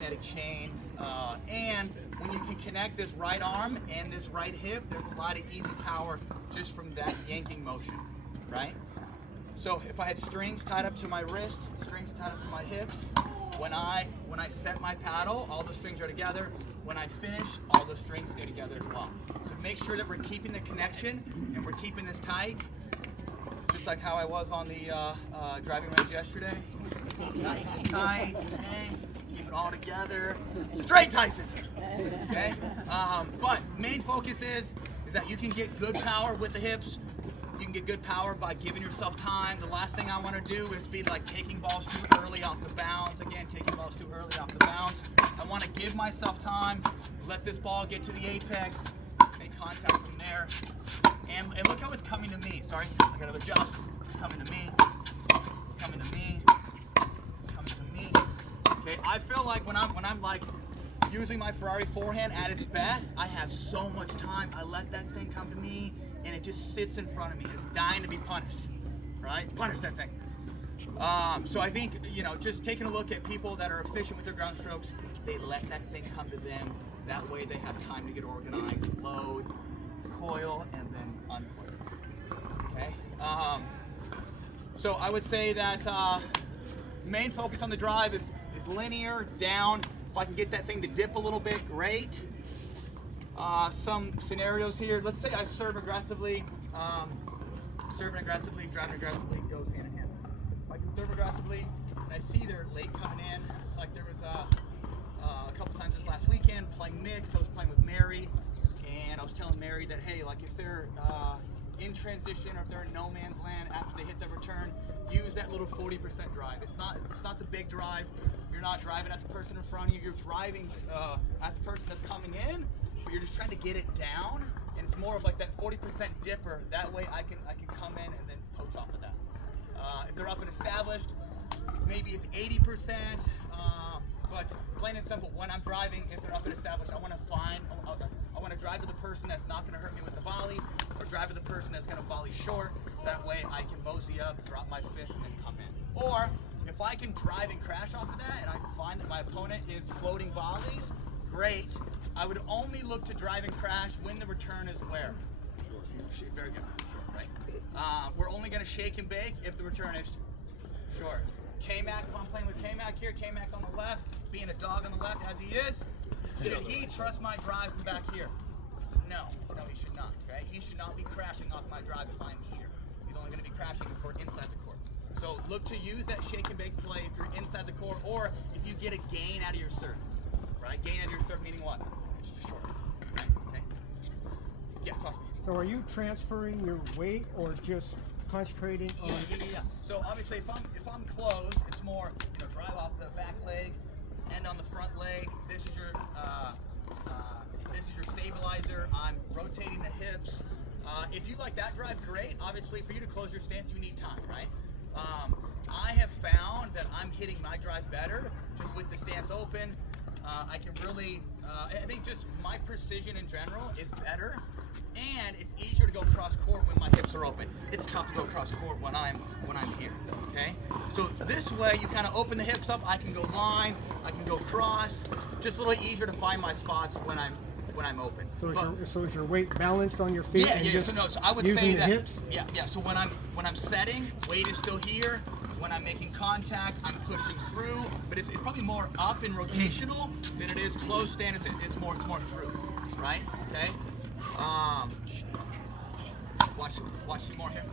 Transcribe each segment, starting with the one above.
magnetic chain, and when you can connect this right arm and this right hip, there's a lot of easy power just from that yanking motion, right? So if I had strings tied up to my wrist, strings tied up to my hips, when I set my paddle, all the strings are together. When I finish, all the strings stay together as well. So make sure that we're keeping the connection and we're keeping this tight, just like how I was on the driving range yesterday. Nice and tight, okay? Keep it all together. Straight, Tyson. Okay. But main focus is that you can get good power with the hips. You can get good power by giving yourself time. The last thing I want to do is be like taking balls too early off the bounds. Again, taking balls too early off the bounds. I want to give myself time, let this ball get to the apex, make contact from there. And look how it's coming to me. Sorry, I gotta adjust. It's coming to me. It's coming to me. It's coming to me. Okay, I feel like when I'm like using my Ferrari forehand at its best, I have so much time. I let that thing come to me, and it just sits in front of me. It's dying to be punished, right? Punish that thing. So I think, just taking a look at people that are efficient with their ground strokes, they let that thing come to them. That way they have time to get organized, load, coil, and then uncoil. Okay. So I would say that main focus on the drive is linear, down. If I can get that thing to dip a little bit, great. Some scenarios here. Let's say I serve aggressively. Serving aggressively, driving aggressively goes hand in hand. If I can serve aggressively, and I see they're late coming in, like there was a couple times this last weekend playing mixed. I was playing with Mary, and I was telling Mary that, hey, like if they're in transition or if they're in no man's land after they hit their return, use that little 40% drive. It's not the big drive. You're not driving at the person in front of you. You're driving at the person that's coming in, but you're just trying to get it down. And it's more of like that 40% dipper. That way I can come in and then poach off of that. If they're up and established, maybe it's 80%. But plain and simple, when I'm driving, if they're up and established, I want to drive to the person that's not going to hurt me with the volley, or drive to the person that's going to volley short. That way I can mosey up, drop my fifth, and then come in. Or if I can drive and crash off of that, and I find that my opponent is floating volleys, great. I would only look to drive and crash when the return is where? Short. Very good. Short, right? We're only going to shake and bake if the return is short. K-Mac, if I'm playing with K-Mac here, K-Mac's on the left, being a dog on the left as he is. Should he trust my drive from back here? No, he should not. Okay? He should not be crashing off my drive if I'm here. He's only going to be crashing if we're inside the court. So look to use that shake and bake play if you're inside the court, or if you get a gain out of your serve. Right? Gain out of your serve meaning what? It's just short. Right? Okay? Yeah, talk to me. So are you transferring your weight or just concentrating on? Yeah. So obviously, if I'm closed, it's more drive off the back leg, end on the front leg. This is your stabilizer. I'm rotating the hips. If you like that drive, great. Obviously, for you to close your stance, you need time, right? I have found that I'm hitting my drive better just with the stance open. I can really, I think just my precision in general is better, and it's easier to go cross court when my hips are open. It's tough to go cross court when I'm here. Okay, so this way you kind of open the hips up. I can go line, I can go cross. Just a little easier to find my spots when I'm open. So is your weight balanced on your feet? Yeah, and yeah. just So I would using say the that. hips? Yeah. So when I'm setting, weight is still here. When I'm making contact, I'm pushing through, but it's probably more up and rotational than it is close stance. It's more through, right? Okay. Watch some more here.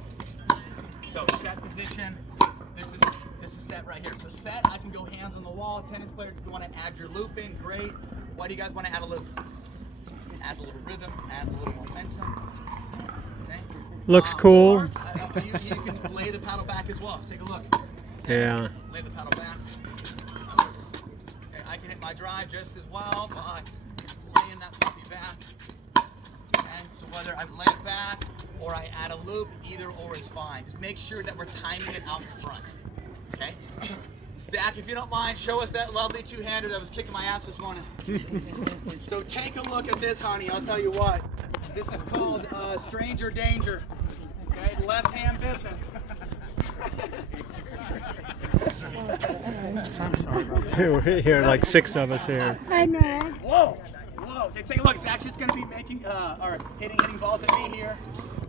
So set position. This is set right here. So set, I can go hands on the wall. Tennis players, if you want to add your loop in, great. Why do you guys want to add a loop? Adds a little rhythm, adds a little momentum. Okay. Looks cool. Or, you can lay the paddle back as well. Take a look. Yeah. Lay the paddle back. Okay, I can hit my drive just as well by laying that puppy back. Okay, so whether I lay it back or I add a loop, either or is fine. Just make sure that we're timing it out front. Okay? Zach, if you don't mind, show us that lovely two-hander that was kicking my ass this morning. So take a look at this, honey. I'll tell you what. This is called stranger danger. Okay, left-hand business. We're here, like 6 of us here. I know. Whoa! Whoa! Okay, take a look. Zach's just gonna be making or hitting balls at me here.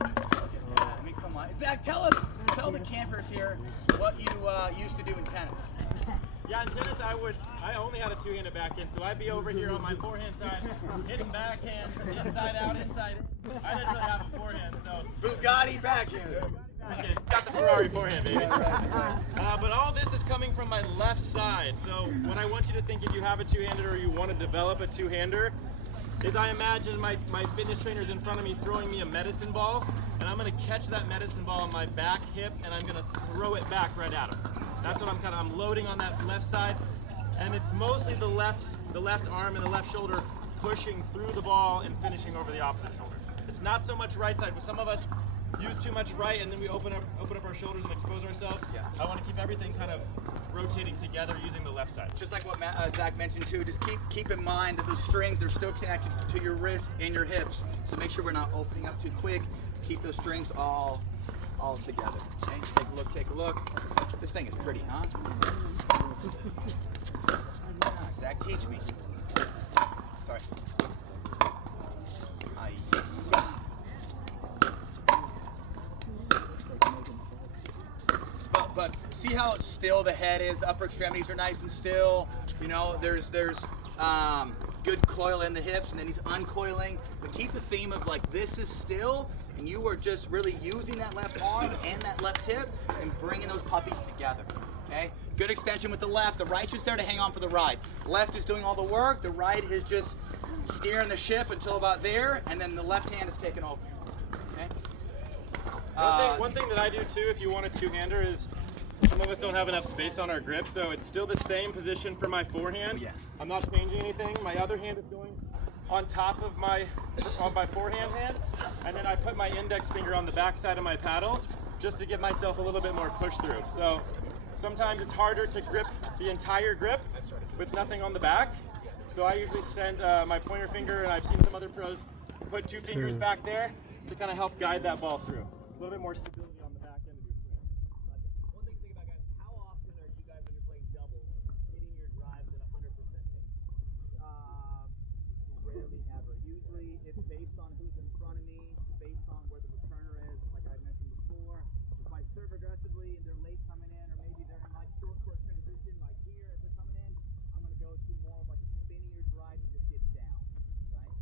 I mean, come on, Zach. Tell the campers here what you used to do in tennis. Yeah, in tennis I only had a two-handed backhand, so I'd be over here on my forehand side, hitting backhands, inside out, inside in. I didn't really have a forehand, so. Bugatti backhand. Okay, got the Ferrari forehand, baby. But all this is coming from my left side, so what I want you to think if you have a two-hander or you want to develop a two-hander is I imagine my fitness trainer's in front of me throwing me a medicine ball, and I'm going to catch that medicine ball on my back hip, and I'm going to throw it back right at him. That's what I'm loading on that left side, and it's mostly the left arm and the left shoulder pushing through the ball and finishing over the opposite shoulder. It's not so much right side, but some of us use too much right and then we open up our shoulders and expose ourselves. Yeah. I want to keep everything kind of rotating together using the left side. Just like what Zach mentioned too, just keep in mind that those strings are still connected to your wrists and your hips. So make sure we're not opening up too quick. Keep those strings all together. Okay? Take a look. This thing is pretty, huh? Zach, teach me. Sorry. But see how still the head is. Upper extremities are nice and still. You know, there's good coil in the hips, and then he's uncoiling. But keep the theme of like this is still, and you are just really using that left arm and that left hip and bringing those puppies together. Okay, good extension with the left. The right's just there to hang on for the ride. Left is doing all the work. The right is just steering the ship until about there, and then the left hand is taking over. Okay. One thing that I do too, if you want a two-hander, is some of us don't have enough space on our grip, so it's still the same position for my forehand. Yeah. I'm not changing anything. My other hand is going on top of my forehand hand, and then I put my index finger on the back side of my paddle just to give myself a little bit more push through. So sometimes it's harder to grip the entire grip with nothing on the back. So I usually send my pointer finger, and I've seen some other pros put 2 fingers back there to kind of help guide that ball through. A little bit more stability on the back end of your swing. One thing to think about, guys, how often are you guys, when you're playing doubles, hitting your drives at 100% pace? Rarely ever. Usually it's based on who's in front of me, based on where the returner is, like I mentioned before. If I serve aggressively and they're late coming in, or maybe they're in like short transition, like here as they're coming in, I'm going to go to more of like a spinnier drive to just get down, right?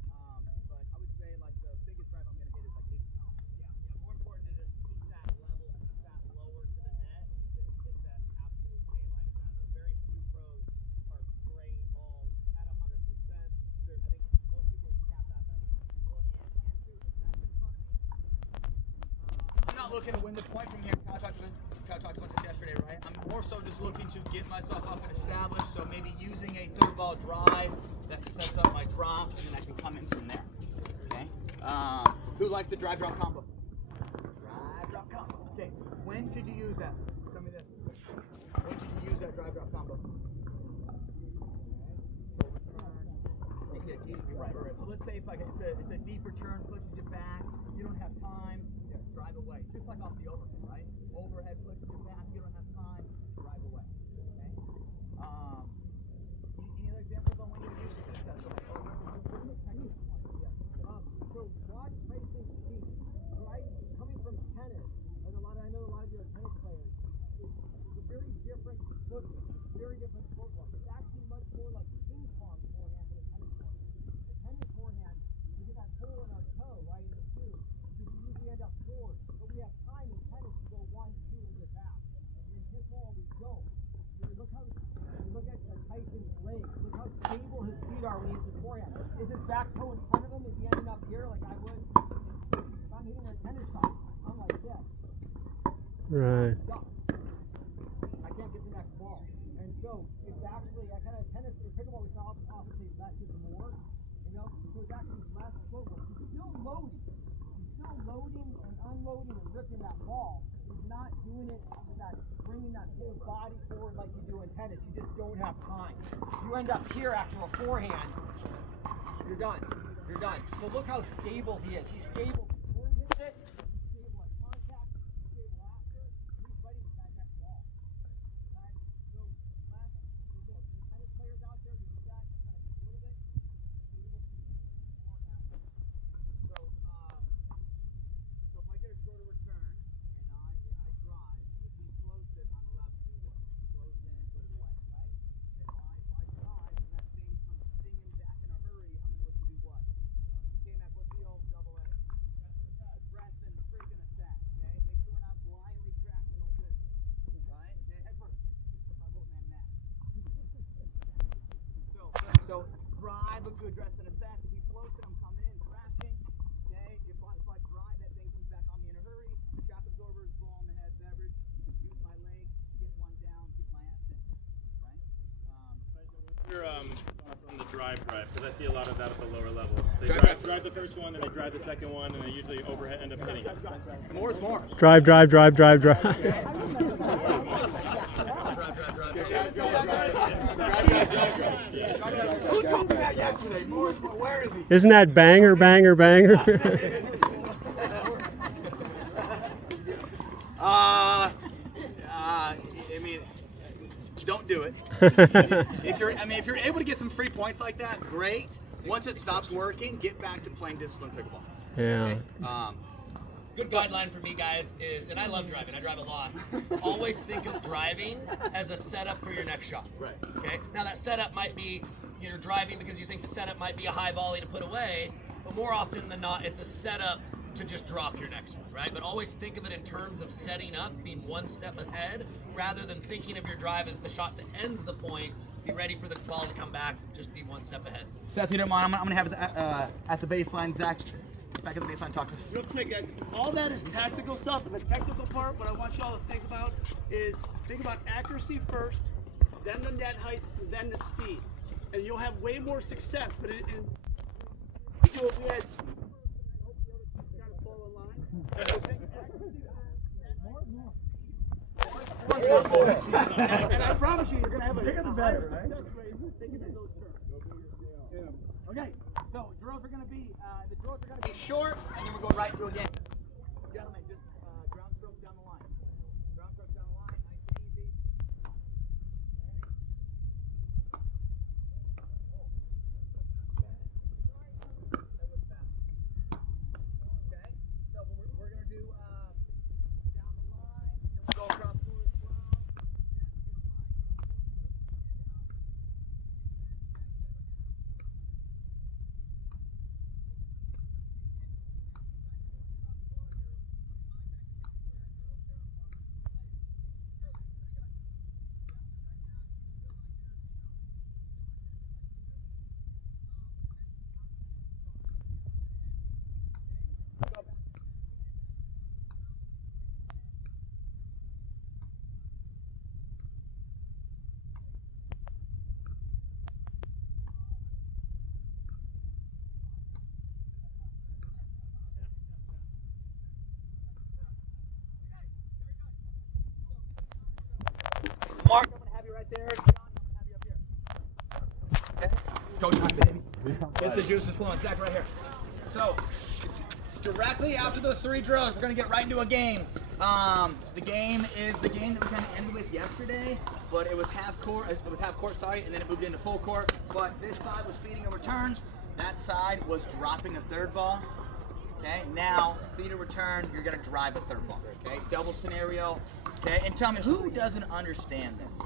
But I would say like the biggest drive I'm going to hit is like 8 pounds. Yeah, more important to just keep that level, keep that lower to the net, to hit that absolute daylight shot. Very few pros are spraying balls at 100%. I think most people cap that at 80. Well, and two, if that's in front of me. I'm not looking to win the point from here. Kind of talked about this yesterday, right? I'm more so just looking to get myself up and established. So maybe using a third ball drive that sets up my drops, and I can come in from there. Okay. Who likes the drive drop combo? Drive drop combo. Okay. When should you use that? Tell me this. When should you use that drive drop combo? Okay. Right. So let's say if it's a deep return, pushes you back, you don't have time, drive away. Just like off the overhead, right? Overhead pushes you back, you don't have time, drive away. Okay? Any other examples on when you would use this? So rod placement feet, right? Coming from tennis, and I know a lot of you are tennis players. It's a very different footwork. Very different footwork. It's actually much more like ping pong forehand than a tennis forehand. A tennis forehand, we get that hole in our toe, right in the shoe, because we usually end up forward. But we have time in tennis to go 1, 2, and get back. In pickleball, we don't. Look at Tyson's legs. Look how stable his feet are when he hits his forehand. Is his back toe in front of him? Is he ending up here like I would? If I'm hitting a tennis shot, I'm like this. Right. Stuck. I can't get the next ball. And so it's actually, I kind of tennis or pickleball, we often say less is more. You know, so it's actually less footwork. You're still loading. You're still loading and unloading and ripping that ball. You're not doing it with that, bringing that whole body forward like you do in tennis. You just don't have time. You end up here after a forehand. You're done. You're done. So look how stable he is. He's stable before he hits it. He's stable at contact. He's stable after. He's ready for that next ball. Okay? So drive a good rest in effect. If he floats it, I'm coming in, crashing. Okay? If I drive, that thing comes back on me in a hurry. Shock absorbers, ball on the head, beverage. Use my leg, get one down, keep my ass in. Right? Your from the drive, because I see a lot of that at the lower levels. They Drive. drive the first one, then they drive the second one, and they usually overhead end up hitting it. More is more. Drive, drive, drive, drive, drive. Who told me that yesterday? More is more. Where is he? Isn't that banger, banger, banger? I mean, don't do it. If you're able to get some free points like that, great. Once it stops working, get back to playing disciplined pickleball. Yeah. Good guideline for me, guys, is, and I love driving, I drive a lot, always think of driving as a setup for your next shot. Right. Okay? Now that setup might be, you're driving because you think the setup might be a high volley to put away, but more often than not, it's a setup to just drop your next one, right? But always think of it in terms of setting up, being one step ahead, rather than thinking of your drive as the shot that ends the point. Be ready for the ball to come back, just be one step ahead. Seth, you don't mind? I'm gonna have it at the baseline. Zach, back at the baseline, talk to us. Real quick, guys, all that is tactical stuff, and the technical part, what I want y'all to think about is think about accuracy first, then the net height, and then the speed. And you'll have way more success. But so we had speed, I hope the other two kind of fall in line. So think accuracy first, and I promise you, you're going to have a higher success rate thinking in those terms. Okay, So drills are going to be, the drills are going to Be be short, and then we're going right through again. Gentlemen, just ground strokes down the line. Ground strokes down the line, nice and easy. That was fast. Okay, so we're going to do down the line, then we'll go across court as well. Mark, I'm going to have you right there. John, I'm going to have you up here. Okay. Go time, baby. Get the juices flowing. Zach, right here. So, directly after those three drills, we're going to get right into a game. The game is the game that we kind of ended with yesterday, but it was half court. It was half court, sorry, and then it moved into full court. But this side was feeding a return. That side was dropping a third ball. Okay, now feed a return. You're going to drive a third ball. Okay, double scenario. Okay, and tell me who doesn't understand this.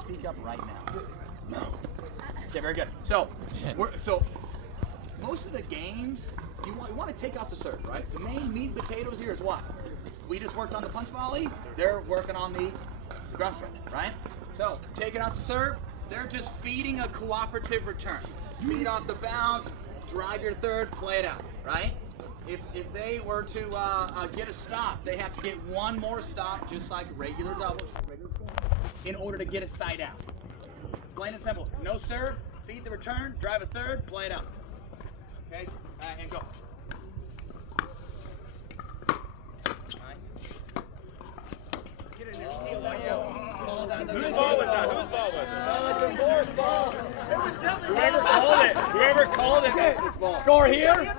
Speak up right now. No. Okay, very good. So, most of the games, you want to take off the serve, right? The main meat and potatoes here is what? We just worked on the punch volley. They're working on the ground stroke, right? So, taking out the serve, they're just feeding a cooperative return. Feed off the bounce, drive your third, play it out, right? If they were to get a stop, they have to get one more stop, just like regular doubles, in order to get a side out. Plain and simple. No serve, feed the return, drive a third, play it out. Okay, and go. Get in there, steal that. Whose ball was that? Whose ball was it? The fourth ball. Whoever called it. Whoever called it. It's ball. Score here.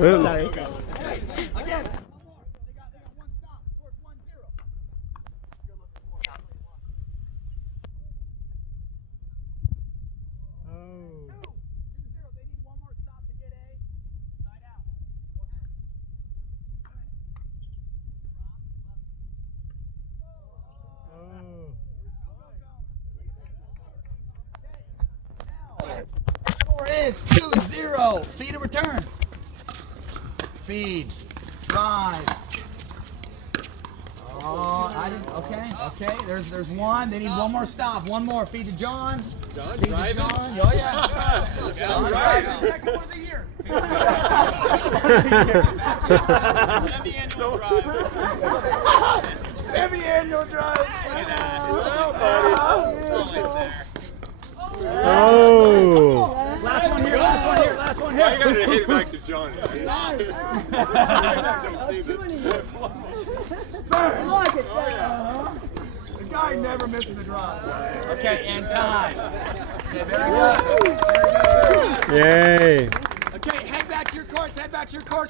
Sorry. Again. is 2-0. Feed a return. Feed. Drive. Oh, I didn't. Okay. There's one. They need one more stop. One more. Feed to John. John Feed to driving. John. Oh yeah. John driving. Second one of the year. Semi-annual drive. Semi-annual drive. It's always there. Oh. Last one here. Last one here. Last one here. I gotta hit it back to Johnny. The guy never misses a drive. Okay, and time. Okay, very good. Yay. Okay, head back to your course. Head back to your course.